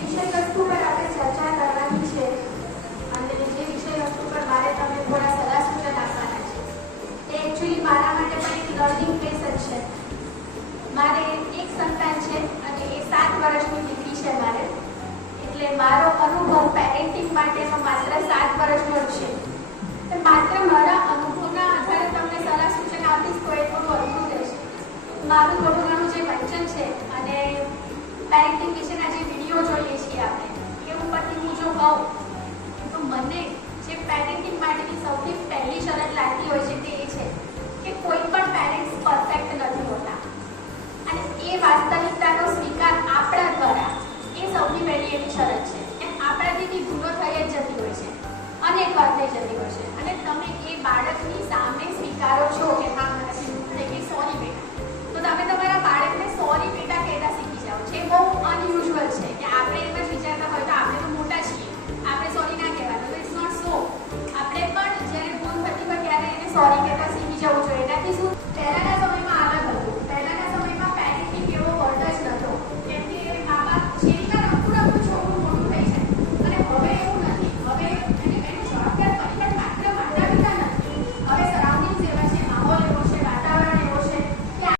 વિષય વસ્તુ પર આપણે ચર્ચા કરવાની છે અને જે વિષય વસ્તુ પર મારે તમને થોડા સલાહ સૂચન આપવાના છે એ એકચ્યુઅલી મારા માટે પણ એક લર્નિંગ પ્લેસ જ છે. મારે એક સંતાન છે અને એ 7 વર્ષની દીકરી છે મારે, એટલે મારો અનુભવ પેરેન્ટિંગ માટેનો માત્ર 7 વર્ષનો જ છે. માત્ર મારા અનુભવના આધારે તમને સલાહ સૂચન આપીશ તો એ થોડું અઘરું રહેશે. મારું થોડું ઘણું જે વાંચન છે અને પેરેન્ટિંગ વિશેના જે વિડીયો જોઈએ છીએ આપણે એ ઉપરથી હું જો કહું તો મને જે પેરેન્ટિંગ માટેની સૌથી પહેલી શરત લાગતી હોય છે તે એ છે કે કોઈ પણ પેરેન્ટ્સ પરફેક્ટ નથી હોતા અને એ વાસ્તવિકતાનો સ્વીકાર આપણા દ્વારા એ સૌથી પહેલી એવી શરત છે કે આપણાથી બી ભૂલો થઈ જ જતી હોય છે, અનેક વાર થઈ જતી હોય છે અને તમે એ બાળકની સામે સ્વીકારો છો કે હા મારાથી ભૂલ થઈ ગઈ, સોરી બેટા, તો તમે તમારા બાળકને સોરી બેટા કહેતા શીખી જાઓ. જે બહુ અનયુઝ્યુઅલ છે કે આપણે એમ જ વિચારતા હોય તો આપણે તો મોટા છીએ, આપણે સોરી ના કહેવાનું. તો ઇટ્સ નોટ સો. આપણે પણ જ્યારે ભૂલ થતી હોય ત્યારે એને સોરી કહેતા